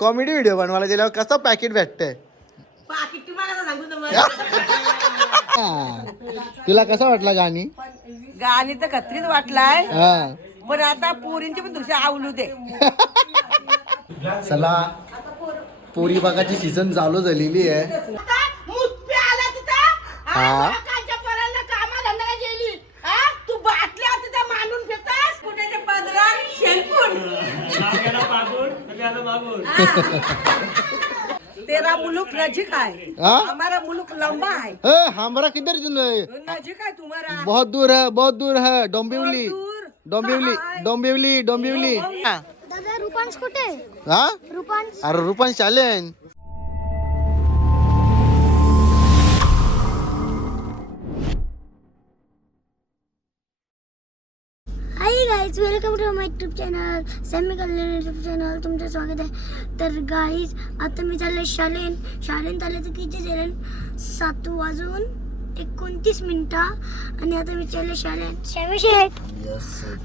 Comedy video बनवायला गेल्यावर कसं पॅकेट भेटतंय तुला कसं वाटलं गाणी? गाणी तर खत्रीच वाटलाय, हा पण आता पोरींची पण दृश्य आवलू दे. चला पोरी बघाची सीझन चालू झालेली आहे. हा तू बाटल्या तिथं मांडून फेकतास कुठे पदरात शेणपूड. तेरा मुलुक नजीक है, हाँ? हमारा मुलुक लंबा है. हमारा किधर नजीक है तुम्हारा, बहुत दूर है डोंबिवली डोंबिवली डोंबिवली डोंबिवली. दादा रुपांश कुठे? हा रुपांश अरे रुपान शालेन. Hi guys, welcome to my YouTube channel सेमी कल्याण यूट्यूब चॅनल. तुमचं स्वागत आहे. तर गाईज आता मी चालले शालेन चालले तर किती झाले 7:29 आणि आता मी चालले शालेन सेमी शेट.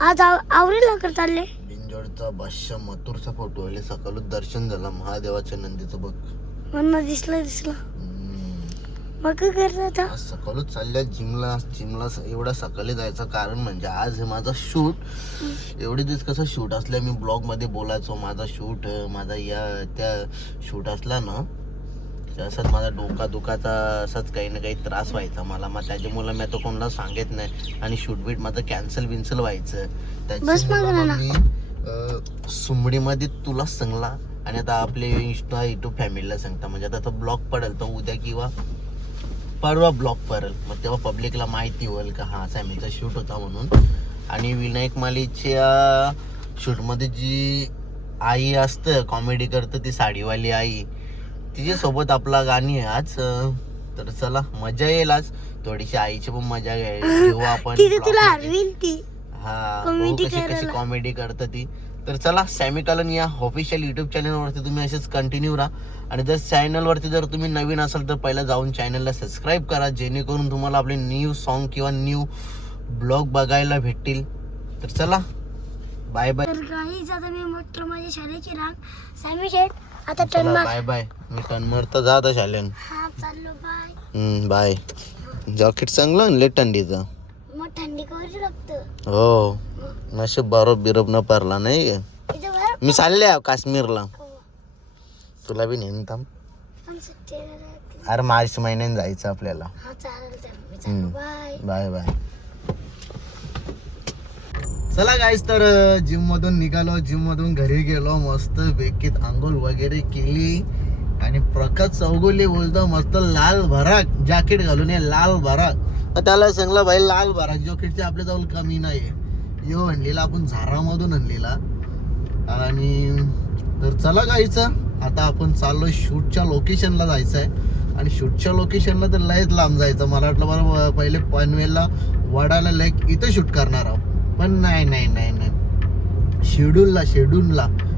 आज आवरेल लवकर चालले. बिंजोडचा बादशाह मथुरचा फोटो आले. सकाळी दर्शन झाला महादेवाच्या नंदीचं बघ. मला दिसला मग काय करता आता? सकाळच चालल्या जिमला एवढा सकाळी जायचं कारण म्हणजे आज हे माझा शूट. एवढे दिवस कसं शूट असल्या मी ब्लॉग मध्ये बोलायचो माझा शूट माझा या त्या शूट असला ना असंच माझा डोका दुखाचा असंच काही ना काही त्रास व्हायचा मला. मग त्याच्यामुळे मी तो कोणाला सांगत नाही आणि शूट बीट माझं कॅन्सल व्हायचं. त्याच्यामुळे मी सुमडीमध्ये तुला सांगला आणि आता आपले इंस्टा युट्यूब फॅमिलीला सांगता. म्हणजे आता ब्लॉग पडेल तर उद्या किंवा परवा ब्लॉग पडेल. मग तेव्हा पब्लिकला माहिती होईल का हा सॅमीचा शूट होता म्हणून. आणि विनायक मालीच्या शूटमध्ये जी आई असतं कॉमेडी करतं ती साडीवाली आई तिच्यासोबत आपला गाणी आहे आज. तर चला मजा येईल आज थोडीशी आईची पण मजा घेऊ आपण. हा कशी कॉमेडी करतं ती. तर चला सॅमी कलन या ऑफिशियल युट्यूब चॅनलवरती तुम्ही असेच कंटिन्यू राहा. आणि जर चॅनलवरती जर तुम्ही नवीन असाल तर पहिला जाऊन चॅनलला सबस्क्राईब करा जेणेकरून तुम्हाला आपले न्यू सॉन्ग किंवा न्यू ब्लॉग बघायला भेटतील. तर चला बाय बाय. तर गाईज आता मी म्हटलं माझ्या शाळेची रांग सॅमी शेट. आता टर्न मार. Bye bye. मी टर्न मारता जात शालेन. हा चाललो बाय. बाय. जॉकेट चांगलं आणले थंडीचं. मग थंडी कवर लागतं. हो नशीब बरोबर न पारला नाही का. इथं बाहेर मी चालले काश्मीरला. तुला बी नेईन थांब. पण सुट्टी आहे. अरे मार्च महिन्यात जायचं आपल्याला. हा चालेल तर मी चाललो बाय. Bye bye. चला गाईस तर जिम मधून निघालो. जिम मधून घरी गेलो. मस्त बेकीत आंघोळ वगैरे केली आणि प्रकाश चौगुले बोलतो मस्त लाल भराक जॅकेट घालून ये लाल भराक. त्याला सांगला भाई लाल भराक जॉकेटची आपल्या जवळ कमी नाही. यो आणलेला आपण झारामधून आणलेला. आणि तर चला गायचं आता आपण चाललो शूटच्या लोकेशनला जायचं आहे. आणि शूटच्या लोकेशनला तर लयच लांब जायचं. मला वाटलं बरं पहिले पनवेलला वडाला लाईक इथं शूट करणार आहोत पण नाही शेड्यूलला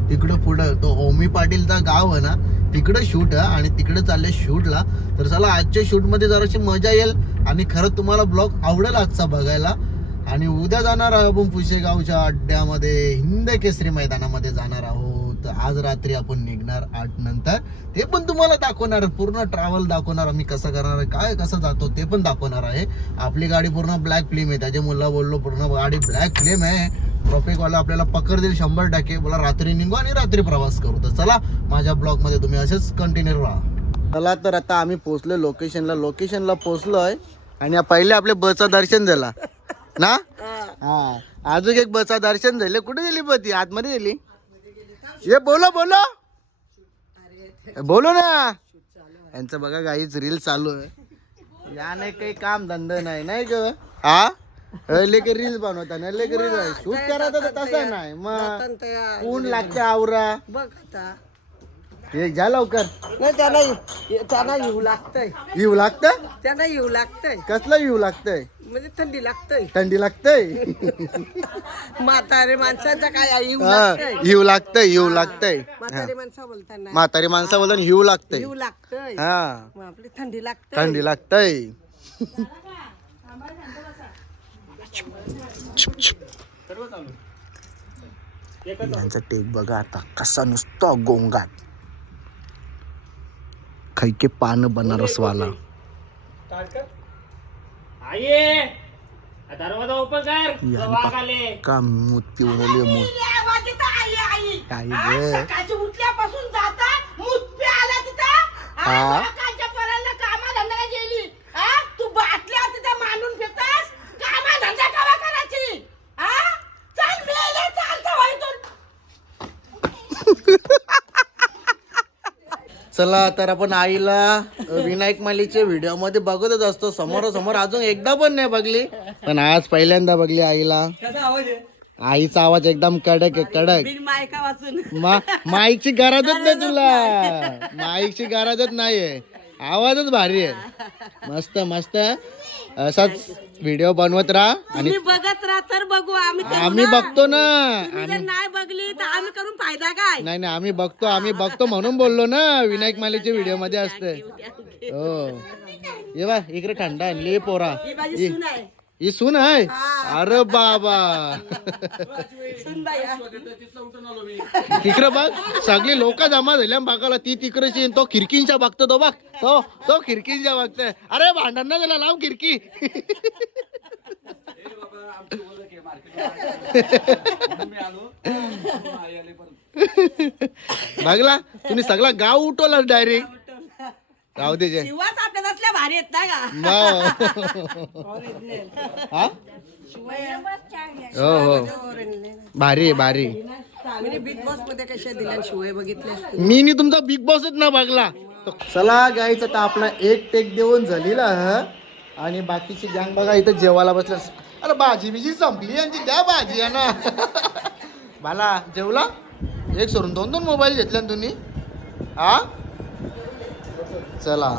तिकडं पुढं तो ओमी पाटीलचा गाव आहे ना तिकडं शूट आहे आणि तिकडे चालले शूटला. तर चला आजच्या शूटमध्ये जराशी मजा येईल आणि खरं तुम्हाला ब्लॉग आवडेल आजचा बघायला. आणि उद्या जाणार आहोत आपण पुशेगावच्या अड्ड्यामध्ये हिंद केसरी मैदानामध्ये जाणार आहोत. आज रात्री आपण निघणार 8 नंतर. ते पण तुम्हाला दाखवणार पूर्ण ट्रॅव्हल दाखवणार आम्ही कसं करणार आहे काय कसं जातो ते पण दाखवणार आहे. आपली गाडी पूर्ण ब्लॅक फ्लेम आहे त्याच्या मुला बोललो पूर्ण गाडी ब्लॅक फ्लेम आहे. ट्रॉफिकवाला आपल्याला पकडतील 100%. बोला रात्री निघू आणि रात्री प्रवास करू. तर चला माझ्या ब्लॉग मध्ये तुम्ही असेच कंटिन्यू राहा. चला तर आता आम्ही पोहोचलो लोकेशनला पोहोचलोय आणि पहिले आपल्या बसचं दर्शन झाला ना. हा अजून एक बसचं दर्शन झाले. कुठे गेली बस? आतमध्ये गेली. ये बोलो ना. यांचं बघा गाईच रील चालू आहे. या नाही काही काम धंदा नाही ग. हा लेके रील बनवता ना लेके रील शूट करायचं तर तसं नाही. मग ऊन लागते आवरा बघ आता हे जा लवकर. नाही त्यांना येऊ लागतंय. त्यांना येऊ लागतंय. कसलं येऊ लागतंय? म्हणजे थंडी लागतंय. म्हातारे माणसांचा काय येऊ लागतंय. म्हातारे माणसं बोलताना म्हातारी माणसं बोलताना येऊ लागतंय. हा मग आपली थंडी लागतंय. यांचा टेक बघा आता कसा नुसता गोंगाट. खैके पान बनारस वाला दरवाजा ओपन कर वाघ आले. का मूत पिऊन आली मूत आवाज येतो, आई आई काय हा, ग सकाळची उठल्यापासून जाता मुतपे आला तिथं हा? कालच्या पोराला कामा धंदा गेली हा? तू बाटल्या तिथं मांडून फिरतास कामा धंदा कवा करायची हा? चल मेले चालतं व्हायतून. चला तर आपण आईला विनायक मालीच्या व्हिडिओ मध्ये बघतच असतो समोरासमोर, अजून एकदा पण नाही बघली, पण आज पहिल्यांदा बघली आईला. कसा आवाज आहे आईचा आवाज एकदम कडक आहे, कडक. बिन मायका वाचून माईकची गरजच नाही तुला, माईकची गरजच नाहीये, आवाजच भारी आहे. मस्त मस्त असाच व्हिडिओ बनवत राहा. आणि तुम्ही बघत राहा तर बघू आम्ही करू आम्ही ना. बघतो ना, तुम्ही जर नाही बघली तर आम्ही करून फायदा काय. नाही नाही आम्ही बघतो म्हणून बोललो ना, विनायक मालीच्या व्हिडिओ मध्ये असते. हो ये बा इकडे थंडा आणली पोरा, ही माझी सून आहे. ही सून आहे. अरे बाबा सूनबाई आहे. तिकडे बघ सगळी लोक जमा झाल्या बघायला, ती तिकडची तो खिडकींच्या बघतो, तो बघ तो खिडकींच्या बघतोय. अरे भांडण ना झाला, लाव खिडकी. बघला तुम्ही सगळा गाव उठवला डायरेक्ट. राहू दे जे. शिवाच आपल्यात असल्या भारी येत ना का. हा हो हो भारी आहे, भारी. बिग बॉस मध्ये कशा दिल्या शिवाय बघितले. मी नी तुमचा बिग बॉसच ना बघला. चला गाईच आता आपला एक टेक देऊन झालेला आणि बाकीची गँग बघा इथं जेवायला बसल्या. अरे भाजी बिजी संपली यांची, द्या भाजी आहे ना. मला जेवला एक सोडून दोन मोबाईल घेतले ना तुम्ही. हा चला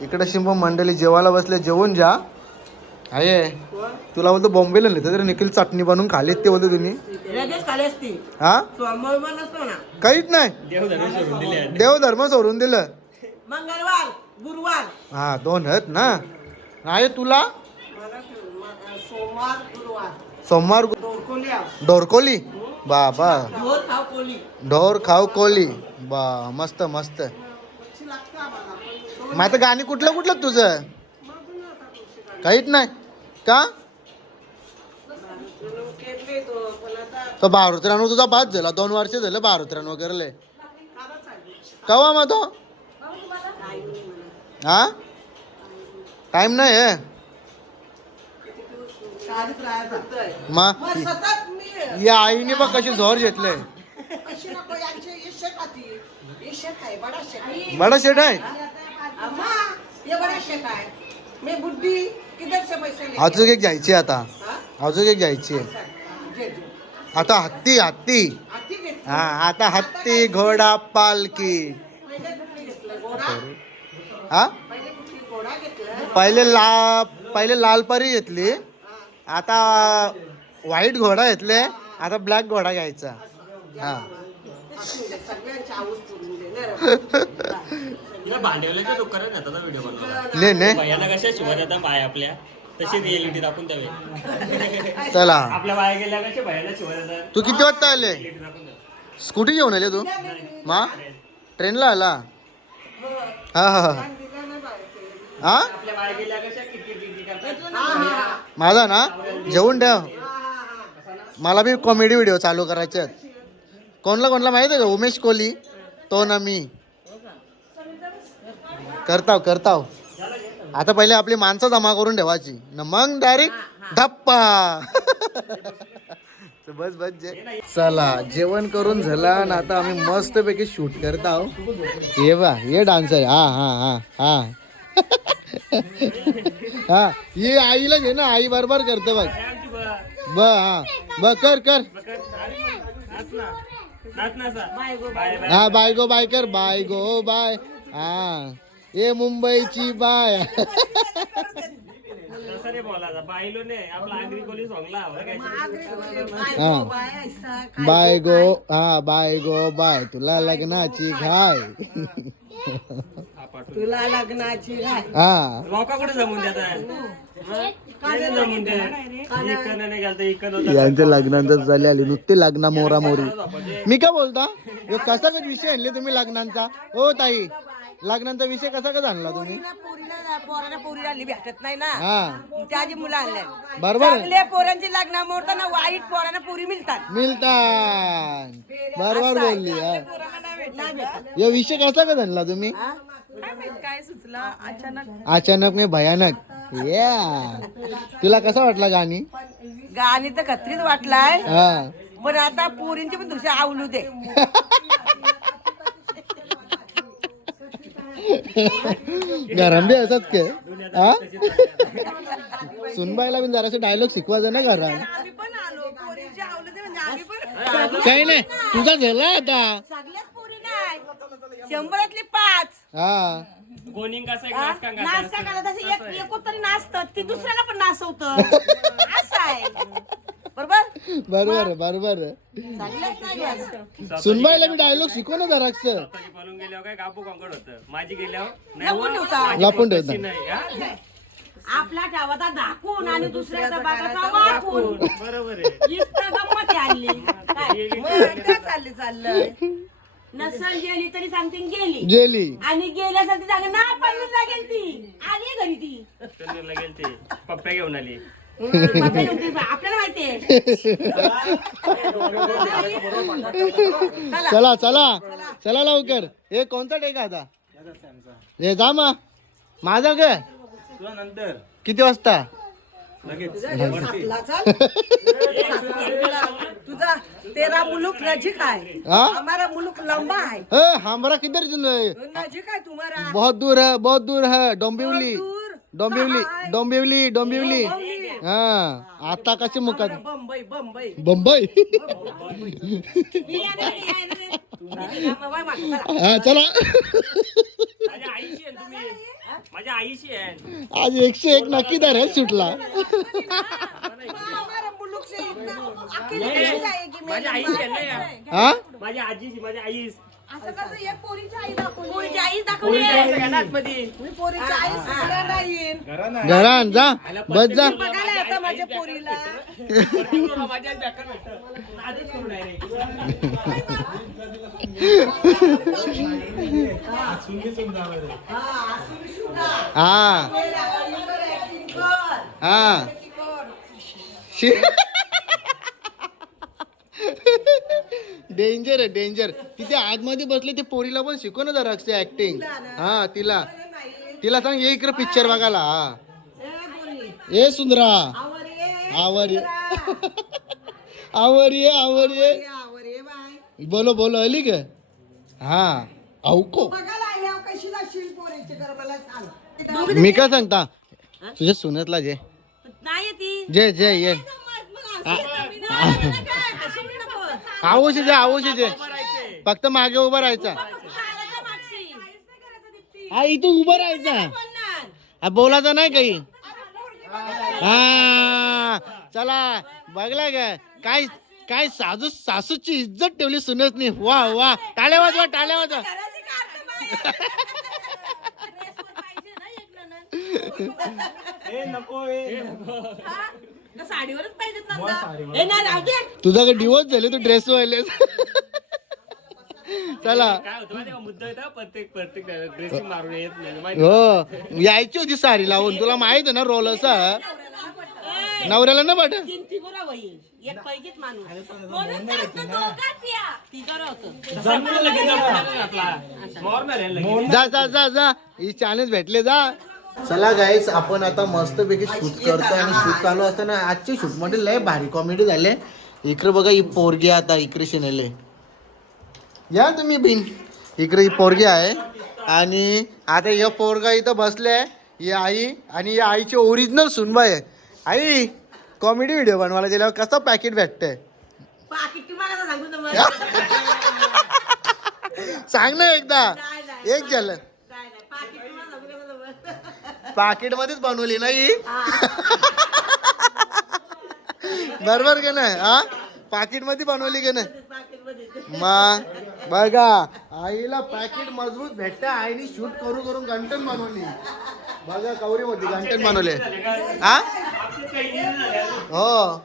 इकडे शिंपो मंडळी जेवायला बसले, जेवून जा. आहे तुला बोलतो बॉम्बेला नेलं तर निखिल चटणी बनवून खालीत ते बोलतो तुम्ही. लगेच खाली असती. हा सोमवार नसतो ना, काहीच नाही, देव धर्म सोडून दिलं. मंगळवार गुरुवार. हा दोन आहेत ना. नाही तुला सोमवार गुरुवार सोमवार कोल्या ढोरकोली बाबा, ढोर खाव कोली. ढोर खाऊ कोली बा, मस्त मस्त. मग आता गाणी कुठलं तुझं काहीच नाही का. तो बारुत्रान तुझा बाद झाला, 2 वर्ष झालं बारुत्रान वगैरे. कवा मग तो हा टाइम नाही आहे मग. सतत मी या आईने बघ कशी जोर घेतले. अशी नको यांचे इशे खाती. इशे खाय बडा शेख. बडा शेठ आहे. अम्मा ये बडा शेख आहे. मैं बुड्ढी किधर से पैसे ले. अजून एक घ्यायची आता, अजून एक घ्यायची जे जे. आता. हत्ती हाती घेतली. हा आता हत्ती घोडा पालकी. पहिले कुठली घेतलं घोडा. हा पहिले कुठली घोडा घेतलं. पहिले लाल परी घेतली, आता व्हाईट घोडा घेतले, आता ब्लॅक घोडा घ्यायचा. हा सगळ्यांची आऊस सोडून दे ना. भांडवल्याच्या दुकानात येतात व्हिडिओ बनवला. ने भैयाला कशा शिवाय येतात बाय आपल्या, तशी रिएलिटी दाखवून द्यावे. चला आपल्या बाया गेल्या कशा भैयाला शिवाय येतात. तू किती वाजता आले. स्कूटी घेऊन आले तू. मा ट्रेनला आला. हा हा हा आपल्या बाया गेल्या कशा किती करतात. माझा ना जेवून ठेव. मला बी कॉमेडी व्हिडिओ चालू करायचे आहेत. कोणला माहिती आहे का. उमेश कोहली तो ना मी करताव. आता पहिले आपली माणसं जमा करून ठेवायची न मग डायरेक्ट धप्पा. बस जे. चला जेवण करून झाला ना, आता आम्ही मस्त पैकी शूट करत आहोत. ये बा ये डान्सर. हा हा हा हा हा ये आईला घे ना, आई बरोबर करते बघ. हा ब कर. हा बाय गो बाय कर, बाय गो बाय. हा ये मुंबईची बाय. बाय गो बाय तुला लग्नाची घाय. तुला लग्नाची घाय. हा मौका कुठे जमून यांच्या लग्नांचं झाले आले नुसते लग्न मोरा मोरी. मी काय बोलता कसा विषय आणले तुम्ही लग्नांचा. हो ताई लग्नाचा विषय कसा का झाला तुम्ही? पोराला हल्ली भेटत नाही ना, हा त्याची मुलं आणल्या. बरोबर आहे. चांगल्या पोरांची लग्न मोडताना वाईट पोरांना पोरी मिळतात. मिळतात बरोबर बोलली हा. नाही भेटत. या विषय कसा का झाला तुम्ही? काय सुचला अचानक. अचानक मी भयानक या तुला कसा वाटला गाणी? गाणी तर खत्रीच वाटलाय, हा पण आता पोरींची पण दुसऱ्या आवलू दे. घरात बी असंच के हा सुनबाईला पण जरासे डायलॉग शिकवायचं ना घरात. आम्ही पण आलो, पोरींची आवलू दे म्हणजे आम्ही पण. काही नाही तुझा झाला आता. सगळ्याच पोरी नाही, 100तले 5. हा गोनिंग कसं एक नाच का करत असं एक तरी नाचतं, ती दुसऱ्याला पण नाचवतं. असं आहे बरोबर. बरोबर बरोबर सगळ्याच नाही असं. सुनबाईला मी डायलॉग शिकव ना जरा पळून गेल्यावर काय कापू कांकड होतं, माझी गेल्यावर लपून ठेवता. लपून ठेवता. नाही हा? आपला ठेवाचा दाखवून आणि दुसऱ्याचा बागाचा वाकून. बरोबर आहे. इतकं गंमत आहे हल्ली. काय चाललंय नसल गेली तरी सांगते गेली, गेली आणि गेल्यासाठी सांग ना पल्लूला गेली ती, आली घरी ती. टन्नूरला गेली ते पप्प्या घेऊन आली. आपल्याला माहितीये. चला चला चला लवकर. हे कोणता टेक आता? हे जा मा माझा ग नंतर किती वाजता? तुझा तेरा मुलुक नजीक आहे, हाँ हमारा मुलुक लंबा है. हमारा किधर नजीक है तुम्हारा, बहुत दूर है डोंबिवली डोंबिवली डोंबिवली डोंबिवली हा आता कशी मुकात बंबई बंबई. बंबई हा चला माझ्या आईशी आहे तुम्ही, माझ्या आईशी आहे. आज 101 नक्की दर आहे सुटला. हमारा मुलुक से इतना अकेले कैसे जाएगी. माझ्या आईशी आहे ना या. हा माझ्या आजीशी, माझ्या आईस असं कसं एक पोरीची आई दाखवली, पोरीची आई दाखवली. मी पोरीची आई घराला येईन. घरान जा बस जा. बघायला आता माझ्या पोरीला. माझ्या बॅकर भेटतं. आधीच करू direct. हा हा डेंजर आहे डेंजर. तिथे आतमध्ये बसले ते पोरीला पण शिकव ना जरा ऍक्टिंग. हा तिला तिला सांग ये इकडे पिक्चर बघायला. हा ए सुंदरा आवर ये आवर ये आवर ये बोलो बोलो अली ग हा औको. मी काय सांगता तुझ्या सुनतला जे नाही ती जे जे ये आवशी जे आवशी जे फक्त मागे उभा राहायचा. हा इथून उभं राहायचा. हा बोलायचं नाही काही. हा चला बघला का काय काय सासूची इज्जत ठेवली सुनत नाही. वा वा टाळ्या वाजवा टाळ्या वाजवा. साडीवरच पाहिजे. तुझा काय डिवोर्स झाले तू ड्रेस वाले. चला काय होतं माहिती का, मुद्दा येतं प्रत्येक ड्रेसिंग मारून येत नाही माहिती. हो यायची होती साडी लावून. तुला माहित आहे ना रोल असा नवऱ्याला ना पाठ. एक पाहिजेच माणूस म्हणून सांगतो दोघांच या. तिघं होतं. जमलं लगेच आपला नॉर्मल आहे लगेच. जा जा जा जा ही चॅलेंज भेटले जा. चला गाईस आपण आता मस्तपैकी शूट करतो आणि शूट चालू असताना आजच्या शूट मध्ये लय भारी कॉमेडी झाले. इकडे बघा ही पोरगी आता इकडे शिनेले या तुम्ही बिन. इकडे ही पोरगी आहे आणि आता या पोरगा इथं बसले. ही आई आणि या आईची ओरिजिनल सुनबाई आहे. आई कॉमेडी व्हिडिओ बनवायला गेल्यावर कसं पॅकेट भेटतंय पाकिट तुम्हाला सांगू तुम्हाला. सांग ना एकदा. एक झालं पाकिट तुम्हाला सांगू तुम्हाला. पाकिट मध्येच बनवली नाही बरोबर का नाही. हा पाकिट मध्ये बनवली का नाही. मग बघा आईला पॅकेट मजबूत भेटत. आईने शूट करू करून कंटेंट बनवली. बघा कवरी मध्ये कंटेंट बनवले. हा हो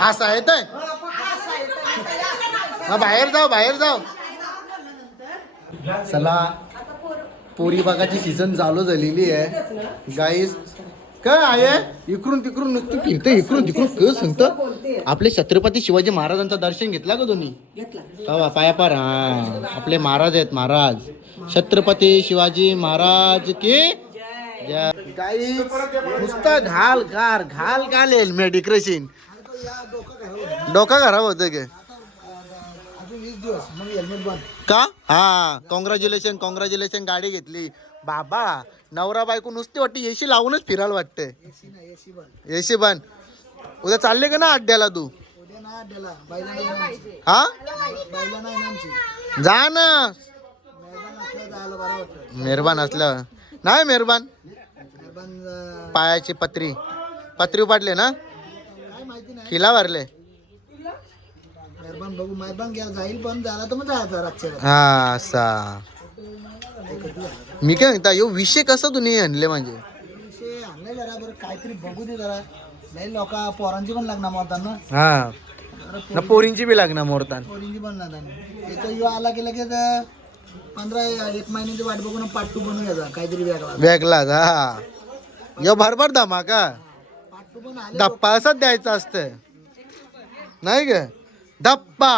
असा येतोय. मग बाहेर जाऊ बाहेर जाऊ. चला पोरी बागाची सीझन चालू झालेली आहे गाईस. काय आहे इकडून तिकडून नुसतं फिरतं इकडून तिकडून क सांगतं. आपले छत्रपती शिवाजी महाराजांचं दर्शन घेतला का तुम्ही? पाया पार. हा आपले महाराज आहेत, महाराज छत्रपती शिवाजी महाराज की गाईस. नुसतं घाल घाल हेल्मेट इकडे डोका खराब होतं के का? हा कॉंग्रॅच्युलेशन गाडी घेतली बाबा. नवरा बायको नुसती वाटते एसी लावूनच फिरायला वाटते. एसी बंद. उद्या चालले का ना अड्ड्याला तू? हा जा ना. मेहरबान असलं नाही. मेहरबान पायाची पत्री उपाडले ना, खिला भरले. हा असा मी काय म्हणता यो विषय कसा तुम्ही आणले म्हणजे काहीतरी बघू दे जरा. लई लोक पोरांची पण लागणार मोरताना. हा पोरींची बी लागणार मोरतान. पोरींची पण लागणार. याचा युवा आला की लगेच 15-1 महिन्याची वाट बघून पार्ट 2 बनवून घ्यायचा काहीतरी वेगळा. हा यो भरभर धमाका पार्ट 2 पण आले. धप्पा असंच द्यायचं असतं नाही ग. धप्पा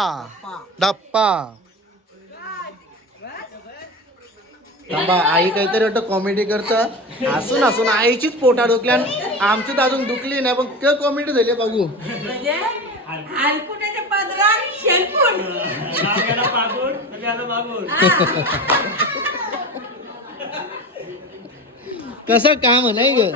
आई काहीतरी वाटतं कॉमेडी करतं. हसून आईचीच पोटा डोकल्यान आमची तर अजून दुखली नाही पण ते कॉमेडी झाली बघू. कसं काम नाही ग.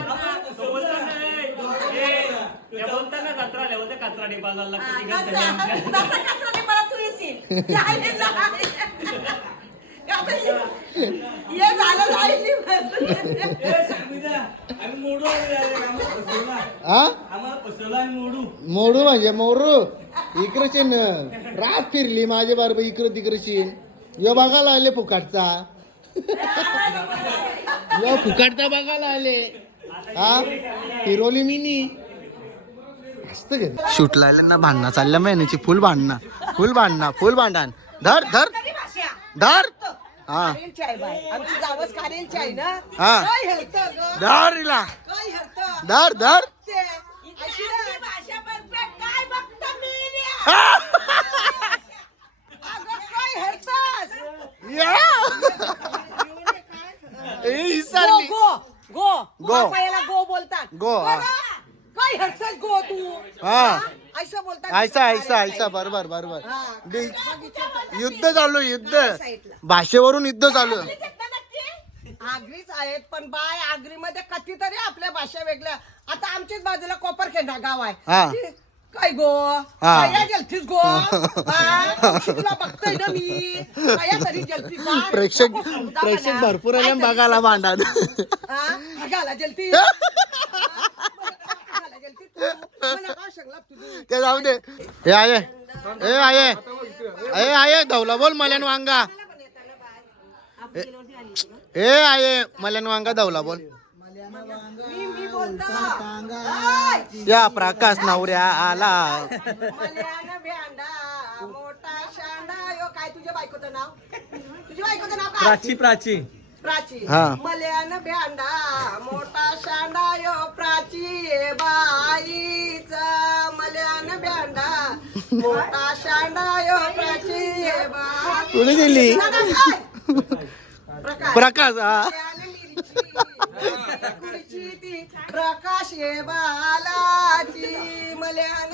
मोडू म्हणजे मोरू इकडची रात फिरली माझ्या बरोबर इकडं तिकडची. यो बघायला आले फुकाटचा. यो फुकाटचा बघायला आले. हा फिरवली मिनी शूट लायला भांडणं चालल्या महिन्याची. फुल भांडण धर हा आमची जावच खारेलची आहे ना. हा काय हेळतं गं? धर हिला. काय हेळतं? धर ते अशी भाषा परफेक्ट काय बघता मी रे? अगं काय हेळतास? विसरली. गो गो. पायाला गो बोलतात. गो, हा. काय हेळतास गो तू? हा ऐसा बोलतात. ऐसा बरोबर. युद्ध चालू भाषेवरून युद्ध चालू. आगरीच आहेत पण बाय आगरीमध्ये कधीतरी आपल्या भाषा वेगळ्या. आता आमच्याच बाजूला कोपरखेडा गाव हा. आहे. काय गो काय जलतीस गो तुला बघतोय ना मी काय तरी जलतीस. प्रेक्षक भरपूर आले बघायला भांडण. घाला जलती ते जाऊ दे. आहे धवला बोल मल्यान वांगा. मल्यान वांगा धवला बोल. या प्रकाश नवऱ्या आला. मोठा शांडा यो काय तुझ्या बायकोचं नाव? तुझ्या बायकोचं नाव काय? प्राची हा. मल्यान भेंडा मोठा शांडा यो प्राची बाईचा. मल्यान भेंडा मोठा शांडा यो प्राची बाई. कुणी दिली? प्रकाश. हा प्रकाश ये बालाची. मल्यान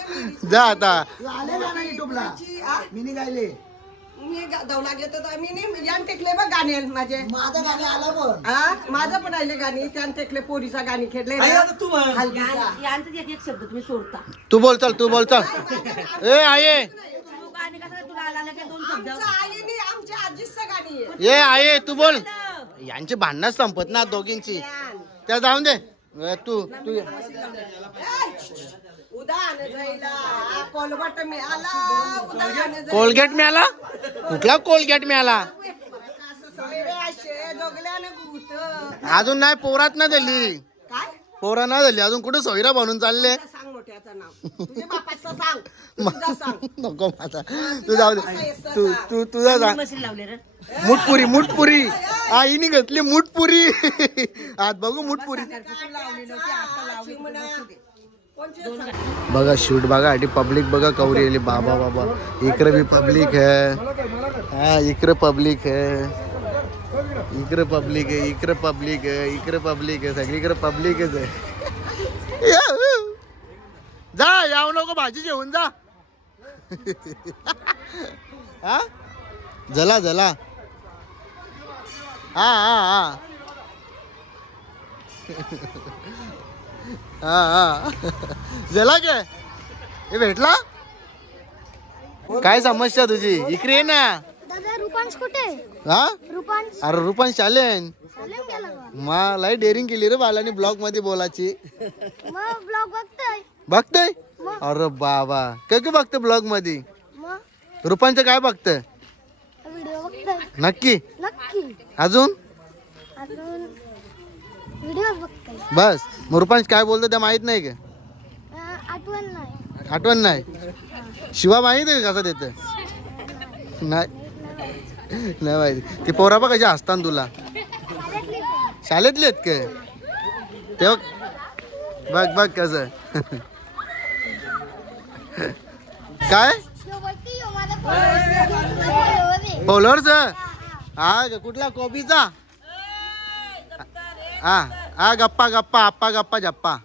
जा आता. आले ना युट्यूबला मिनी गायले. मी दौला घेतो तर मी यान टेकले बघ गाणे माझे. माझं गाणे आलं पण. हा माझं पण आले गाणी त्यान टेकले पोरीचा गाणी खेळले हलगीचा. एक शब्द तुम्ही चोरता. तू बोल चल. आहे आमच्या आईने आमच्या आजीचं गाणी आहे. आहे तू बोल. यांची भांडणं संपत ना दोघींची. त्या जाऊन दे. तू उदान जाईला कोलबट मिळाला. कोलगेट मिळाला. कुठला कोलगेट मिळाला? अजून नाही पोरात ना दिली. काय पोरा ना झाली अजून. कुठे सोयरा बनून चालले. सांग मोठ्या मोठ्याचं नाव तुझ्या बापाचं सांग तुझं सांग नको माझा तू जाऊ दे तू तुझा सांग मशीन लावले रे मुठपुरी आईने घेतली मुठपुरी आज बघू मुठपुरी लावली नव्हती आता लावली बसू दे. बघा शूट बघा आणि पब्लिक बघा कवरी आली बाबा बाबा इकडे भी पब्लिक है हा इकडे पब्लिक है इकडे पब्लिक आहे इकडे पब्लिक आहे इकडे पब्लिक आहे सगळीकडे पब्लिकच आहे जा याव नको भाजी जेवून जा हा जला जला हा हा हा हा हा जला काय हे भेटला काय समस्या तुझी इकडे ये ना दादा रुपांश कुठे हा रुपांश अरे रुपान शालेन चालेल गेला का मला डेअरिंग केली रे बालानी ब्लॉग मध्ये बोलायची मग ब्लॉग बघतोय बघतोय अरे बाबा काय काय बघतोय ब्लॉग मध्ये मग रुपांचं काय बघतोय व्हिडिओ बघतोय नक्की नक्की अजून अजून व्हिडिओ बघतोय बस मग रुपांश काय बोलतो त्या माहित नाही का आठवण नाही आठवण नाही शिवा माहित आहे का कसं देतं नाही नाही माहिती ती पोराबा कशी असतात तुला शाळेतले आहेत काय तेव्हा बघ बघ कसं काय फॉलोअर्स हा कुठला कॉपीचा हा हा गप्पा गप्पा आप्पा गप्पा जप्पा